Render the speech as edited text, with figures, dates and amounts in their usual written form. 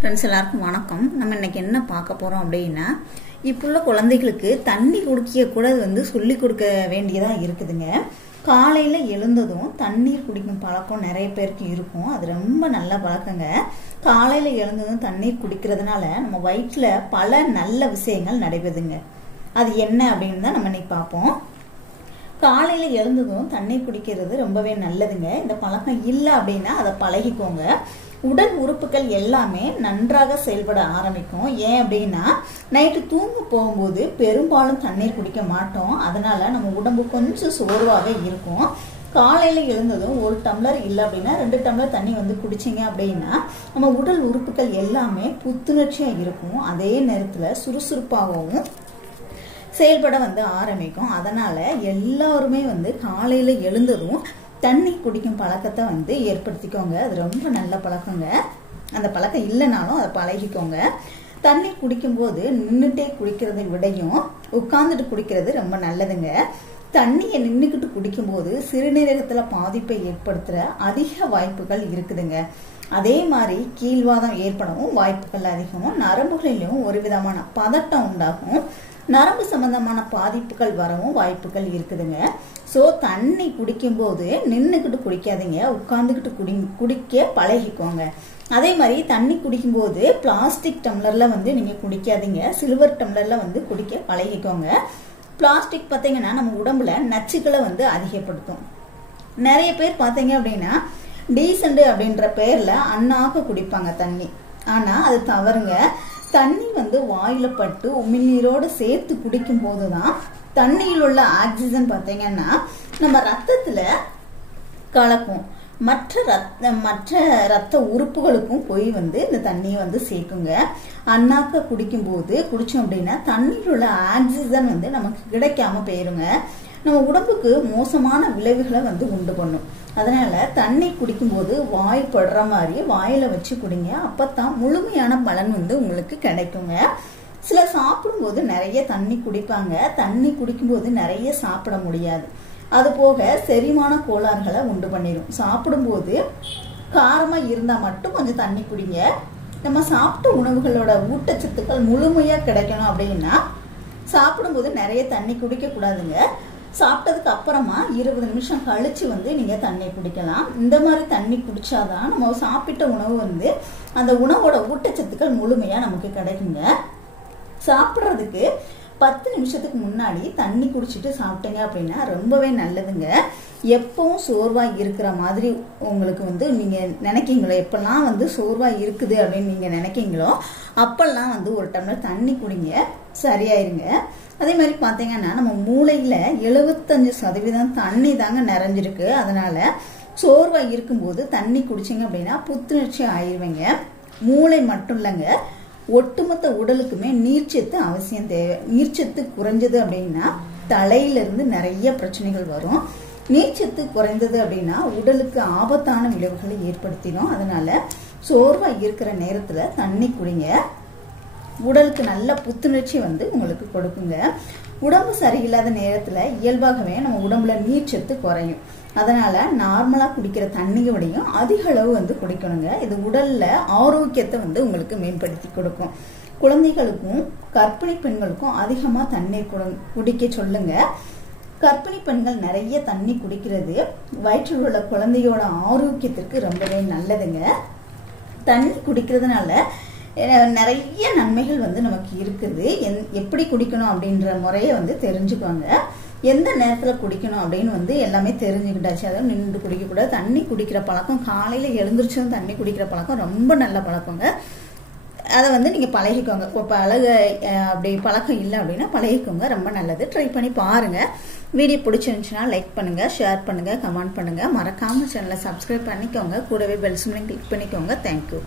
Friends எல்லாருக்கும் வணக்கம். நம்ம இன்னைக்கு என்ன பார்க்க போறோம் அப்படின்னா, இப்புள்ள குழந்தைகளுக்கு தண்ணி குடிக்க கூட சொல்லி கொடுக்க வேண்டியதா இருக்குதுங்க. காலையில எழுந்ததும் தண்ணீர் குடிக்கும் பழக்கம் நிறைய பேருக்கு இருக்கும். அது ரொம்ப நல்ல பழக்கங்க. காலையில எழுந்ததும் தண்ணீர் குடிக்கிறதுனால நம்ம வயிற்றுல பல நல்ல விஷயங்கள் நடைபெறுதுங்க. அது என்ன அப்படின்னு தான் நம்ம இன்னைக்கு பார்ப்போம். காலையில எழுந்ததும் தண்ணீர் குடிக்கிறது ரொம்பவே நல்லதுங்க. இந்த பழக்கம் இல்லை அப்படின்னா அதை பழகிக்கோங்க. உடல் உறுப்புகள் எல்லாமே நன்றாக செயல்பட ஆரம்பிக்கும். ஏன் அப்படின்னா, நைட்டு தூங்க போகும்போது பெரும்பாலும் தண்ணீர் குடிக்க மாட்டோம். அதனால நம்ம உடம்பு கொஞ்சம் சோர்வாக இருக்கும். காலையில எழுந்ததும் 1 டம்ளர் இல்லை அப்படின்னா 2 டம்ளர் தண்ணி குடிச்சிங்க அப்படின்னா நம்ம உடல் உறுப்புகள் எல்லாமே புத்துணர்ச்சியா இருக்கும். அதே நேரத்துல சுறுசுறுப்பாகவும் செயல்பட ஆரம்பிக்கும். அதனால எல்லாருமே காலையில எழுந்ததும் தண்ணி குடிக்கும் பழக்கத்தை ஏற்படுத்திக்கோங்க. அது ரொம்ப நல்ல பழக்கங்க. அந்த பழக்கம் இல்லைனாலும் அதை பழகிக்கோங்க. தண்ணி குடிக்கும்போது நின்றுட்டே குடிக்கிறதை விடையும் உட்கார்ந்துட்டு குடிக்கிறது ரொம்ப நல்லதுங்க. தண்ணியை நின்றுக்கிட்டு குடிக்கும்போது சிறுநீரகத்துல பாதிப்பை ஏற்படுத்துற அதிக வாய்ப்புகள் இருக்குதுங்க. அதே மாதிரி கீழ்வாதம் ஏற்படவும் வாய்ப்புகள் அதிகம். நரம்புகளிலும் ஒரு விதமான பதட்டம் உண்டாகும். நரம்பு சம்பந்தமான பாதிப்புகள் வரவும் வாய்ப்புகள் இருக்குதுங்க. ஸோ தண்ணி குடிக்கும்போது நின்றுக்கிட்டு குடிக்காதீங்க, உட்கார்ந்துக்கிட்டு குடிக்க பழகிக்கோங்க. அதே மாதிரி தண்ணி குடிக்கும்போது பிளாஸ்டிக் டம்ளர்ல நீங்க குடிக்காதீங்க, சில்வர் டம்ளர்ல குடிக்க பழகிக்கோங்க. பிளாஸ்டிக் பார்த்தீங்கன்னா நம்ம உடம்புல நச்சுக்களை அதிகப்படுத்தும். நிறைய பேர் பார்த்தீங்க அப்படின்னா டீசென்ட் அப்படின்ற பேர்ல அண்ணாக குடிப்பாங்க தண்ணி. ஆனா அது தவறுங்க. தண்ணி வாயில பட்டு உமிழ்நீரோடு சேர்த்து குடிக்கும் போதுதான் தண்ணியில் உள்ள ஆக்சிஜன் பார்த்தீங்கன்னா நம்ம ரத்தத்துல கலக்கும். மற்ற ரத்த உறுப்புகளுக்கும் போய் இந்த தண்ணியை சேர்க்குங்க. அண்ணாக்க குடிச்சோம் அப்படின்னா தண்ணியில் உள்ள ஆக்சிஜன் நமக்கு கிடைக்காம போயிருங்க. நம்ம உடம்புக்கு மோசமான விளைவுகளை உண்டு பண்ணும். அதனால தண்ணி குடிக்கும்போது வாய் படுற மாதிரி வாயில வச்சு குடிங்க. அப்பதான் முழுமையான பலன் உங்களுக்கு கிடைக்குங்க. சில சாப்பிடும்போது நிறைய தண்ணி குடிப்பாங்க. தண்ணி குடிக்கும்போது நிறைய சாப்பிட முடியாது. அது போக செரிமான கோளாறுகளை உண்டு பண்ணிடும். சாப்பிடும்போது காரமா இருந்தா மட்டும் கொஞ்சம் தண்ணி குடிங்க. நம்ம சாப்பிட்ட உணவுகளோட ஊட்டச்சத்துக்கள் முழுமையா கிடைக்கணும் அப்படின்னா சாப்பிடும்போது நிறைய தண்ணி குடிக்க கூடாதுங்க. சாப்பிட்டதுக்கு அப்புறமா 20 நிமிஷம் கழிச்சு நீங்க தண்ணி குடிக்கலாம். இந்த மாதிரி தண்ணி குடிச்சாதான் நம்ம சாப்பிட்ட உணவு அந்த உணவோட ஊட்டச்சத்துக்கள் முழுமையா நமக்கு கிடைக்குங்க. சாப்பிட்றதுக்கு 10 நிமிஷத்துக்கு முன்னாடி தண்ணி குடிச்சிட்டு சாப்பிட்டீங்க அப்படின்னா ரொம்பவே நல்லதுங்க. எப்பவும் சோர்வா இருக்கிற மாதிரி உங்களுக்கு நீங்க நினைக்கீங்களோ, எப்பெல்லாம் சோர்வா இருக்குது அப்படின்னு நீங்க நினைக்கீங்களோ அப்பெல்லாம் 1 டம்ளர் தண்ணி குடிங்க, சரியாயிருங்க. அதே மாதிரி பார்த்தீங்கன்னா நம்ம மூளையில 75% தண்ணி தாங்க நிறைஞ்சிருக்கு. அதனால சோர்வா இருக்கும்போது தண்ணி குடிச்சிங்க அப்படின்னா புத்துணர்ச்சி ஆயிருவீங்க. மூளை மட்டும் இல்லைங்க, ஒட்டுமொத்த உடலுக்குமே நீர்ச்சத்து அவசியம் தேவை. நீர்ச்சத்து குறைஞ்சது அப்படின்னா தலையிலிருந்து நிறைய பிரச்சனைகள் வரும். நீர்ச்சத்து குறைந்தது அப்படின்னா உடலுக்கு ஆபத்தான விளைவுகளை ஏற்படுத்திடும். அதனால சோர்வா இருக்கிற நேரத்துல தண்ணி குடிங்க. உடலுக்கு நல்ல புத்துணர்ச்சி உங்களுக்கு கொடுக்குங்க. உடம்பு சரியில்லாத நேரத்துல இயல்பாகவே நம்ம உடம்புல நீர்ச்சத்து குறையும். அதனால நார்மலா குடிக்கிற தண்ணியை விடையும் அதிக அளவு குடிக்கணுங்க. இது உடல்ல ஆரோக்கியத்தை உங்களுக்கு மேம்படுத்தி கொடுக்கும். குழந்தைகளுக்கும் கர்ப்பிணி பெண்களுக்கும் அதிகமா தண்ணீர் குடிக்க சொல்லுங்க. கர்ப்பிணி பெண்கள் நிறைய தண்ணி குடிக்கிறது வயிற்றில் உள்ள குழந்தையோட ஆரோக்கியத்திற்கு ரொம்பவே நல்லதுங்க. தண்ணி குடிக்கிறதுனால நிறைய நன்மைகள் நமக்கு இருக்குது. எப்படி குடிக்கணும் அப்படின்ற முறையை தெரிஞ்சுக்கோங்க. எந்த நேரத்துல குடிக்கணும் அப்படின்னு எல்லாமே தெரிஞ்சுக்கிட்டாச்சு. அதாவது நின்று குடிக்க கூடாது. தண்ணி குடிக்கிற பழக்கம், காலையில எழுந்திரிச்சும் தண்ணி குடிக்கிற பழக்கம் ரொம்ப நல்ல பழக்கங்க. அதை நீங்க பழகிக்கோங்க. அப்படி பழக்கம் இல்லை அப்படின்னா பழகிக்கோங்க, ரொம்ப நல்லது. ட்ரை பண்ணி பாருங்க. வீடியோ பிடிச்சிருந்துச்சுன்னா லைக் பண்ணுங்க, ஷேர் பண்ணுங்க, கமெண்ட் பண்ணுங்க. மறக்காம சேனலை சப்ஸ்கிரைப் பண்ணிக்கோங்க. கூடவே பெல் சிம்பலையும் கிளிக் பண்ணிக்கோங்க. தேங்க்யூ.